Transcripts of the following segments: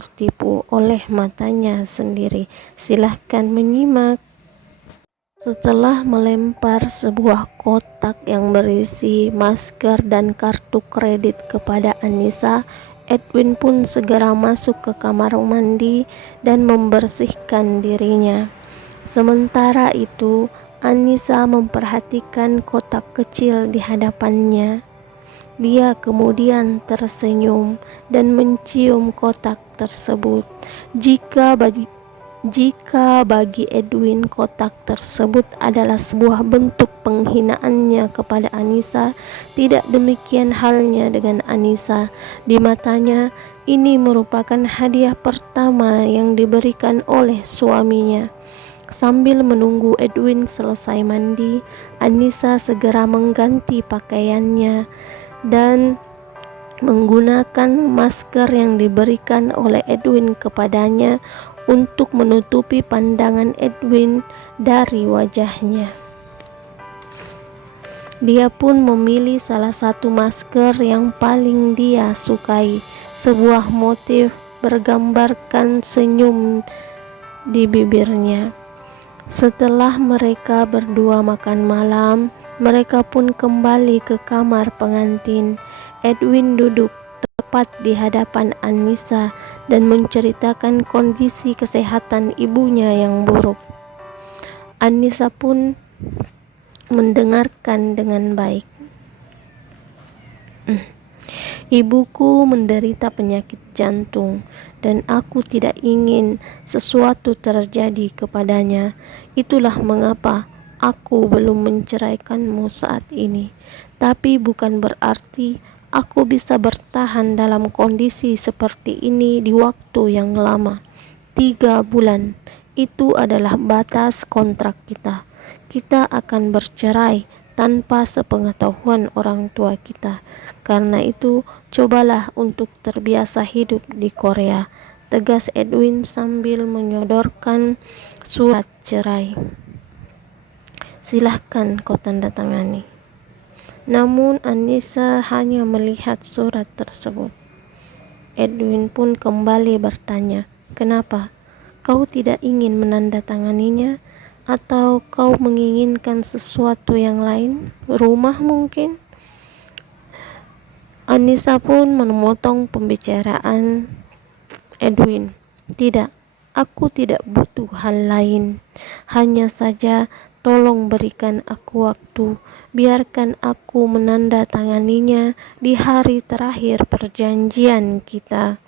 tertipu oleh matanya sendiri. Silahkan menyimak. Setelah melempar sebuah kotak yang berisi masker dan kartu kredit kepada Anissa, Edwin pun segera masuk ke kamar mandi dan membersihkan dirinya. Sementara itu, Anissa memperhatikan kotak kecil di hadapannya. Dia kemudian tersenyum dan mencium kotak tersebut. Jika bagi Edwin kotak tersebut adalah sebuah bentuk penghinaannya kepada Anissa, tidak demikian halnya dengan Anissa. Di matanya, ini merupakan hadiah pertama yang diberikan oleh suaminya. Sambil menunggu Edwin selesai mandi, Anissa segera mengganti pakaiannya dan menggunakan masker yang diberikan oleh Edwin kepadanya untuk menutupi pandangan Edwin dari wajahnya. Dia pun memilih salah satu masker yang paling dia sukai, sebuah motif bergambarkan senyum di bibirnya. Setelah mereka berdua makan malam, mereka pun kembali ke kamar pengantin. Edwin duduk tepat di hadapan Anissa dan menceritakan kondisi kesehatan ibunya yang buruk. Anissa pun mendengarkan dengan baik. Ibuku menderita penyakit jantung dan aku tidak ingin sesuatu terjadi kepadanya. Itulah mengapa aku belum menceraikanmu saat ini. Tapi bukan berarti aku bisa bertahan dalam kondisi seperti ini di waktu yang lama. 3 bulan itu adalah batas kontrak kita. Kita akan bercerai tanpa sepengetahuan orang tua kita. Karena itu, cobalah untuk terbiasa hidup di Korea, tegas Edwin sambil menyodorkan surat cerai. Silahkan kau tanda tangani. Namun Anissa hanya melihat surat tersebut. Edwin pun kembali bertanya, kenapa? Kau tidak ingin menandatanganinya? Atau kau menginginkan sesuatu yang lain? Rumah mungkin? Anissa pun memotong pembicaraan Edwin. Tidak, aku tidak butuh hal lain. Hanya saja tolong berikan aku waktu. Biarkan aku menandatanganinya di hari terakhir perjanjian kita.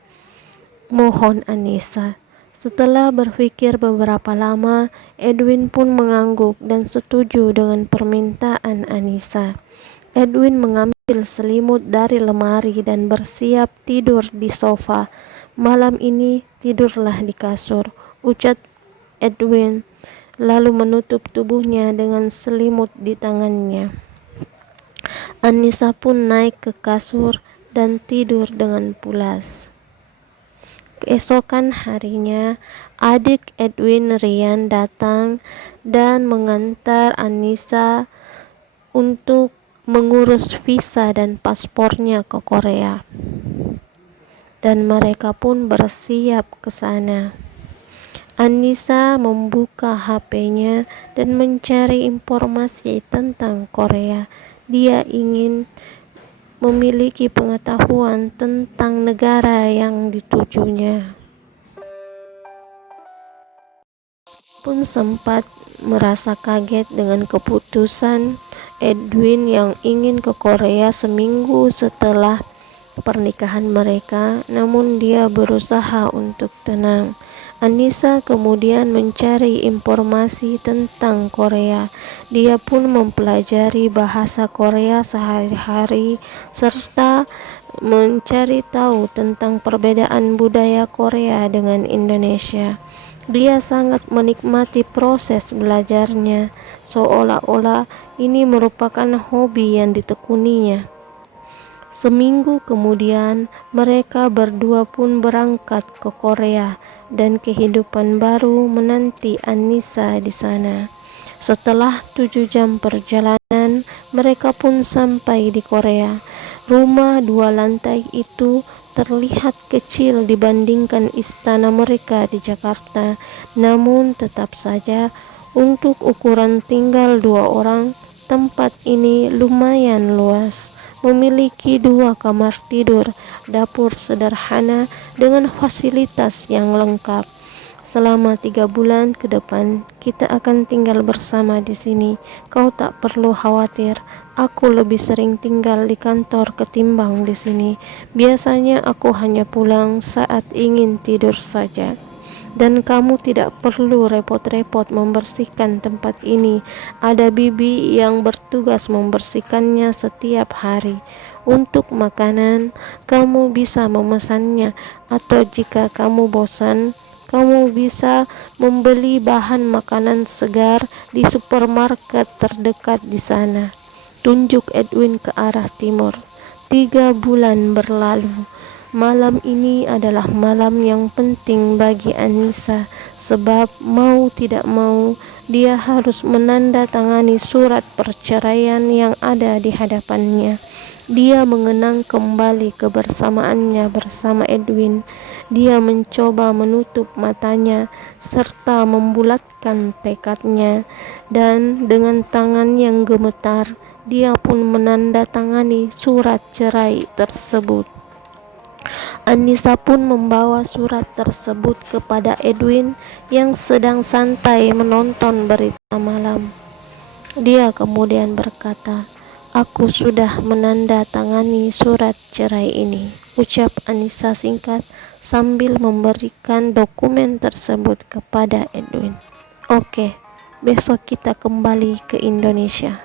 Mohon Anissa. Setelah berpikir beberapa lama, Edwin pun mengangguk dan setuju dengan permintaan Anissa. Edwin mengambil selimut dari lemari dan bersiap tidur di sofa. Malam ini tidurlah di kasur, ucap Edwin, lalu menutup tubuhnya dengan selimut di tangannya. Anissa pun naik ke kasur dan tidur dengan pulas. Keesokan harinya, adik Edwin, Rian, datang dan mengantar Anissa untuk mengurus visa dan paspornya ke Korea. Dan mereka pun bersiap ke sana. Anissa membuka HP-nya dan mencari informasi tentang Korea. Dia ingin memiliki pengetahuan tentang negara yang ditujunya. Pun sempat merasa kaget dengan keputusan Edwin yang ingin ke Korea seminggu setelah pernikahan mereka, namun dia berusaha untuk tenang. Anissa kemudian mencari informasi tentang Korea. Dia pun mempelajari bahasa Korea sehari-hari serta mencari tahu tentang perbedaan budaya Korea dengan Indonesia. Dia sangat menikmati proses belajarnya, seolah-olah ini merupakan hobi yang ditekuninya. Seminggu kemudian, mereka berdua pun berangkat ke Korea dan kehidupan baru menanti Anissa di sana. Setelah 7 jam perjalanan, mereka pun sampai di Korea. Rumah 2 lantai itu terlihat kecil dibandingkan istana mereka di Jakarta, namun tetap saja untuk ukuran tinggal 2 orang, tempat ini lumayan luas. Memiliki 2 kamar tidur, dapur sederhana dengan fasilitas yang lengkap. Selama 3 bulan ke depan, kita akan tinggal bersama di sini. Kau tak perlu khawatir. Aku lebih sering tinggal di kantor ketimbang di sini. Biasanya aku hanya pulang saat ingin tidur saja. Dan kamu tidak perlu repot-repot membersihkan tempat ini. Ada bibi yang bertugas membersihkannya setiap hari. Untuk makanan, kamu bisa memesannya, atau jika kamu bosan, kamu bisa membeli bahan makanan segar di supermarket terdekat di sana. Tunjuk Edwin ke arah timur. 3 bulan berlalu. Malam ini adalah malam yang penting bagi Anissa, sebab mau tidak mau dia harus menandatangani surat perceraian yang ada di hadapannya. Dia mengenang kembali kebersamaannya bersama Edwin. Dia mencoba menutup matanya serta membulatkan tekadnya, dan dengan tangan yang gemetar, dia pun menandatangani surat cerai tersebut. Anissa pun membawa surat tersebut kepada Edwin yang sedang santai menonton berita malam. Dia kemudian berkata, "Aku sudah menandatangani surat cerai ini," ucap Anissa singkat sambil memberikan dokumen tersebut kepada Edwin. "Oke, besok kita kembali ke Indonesia."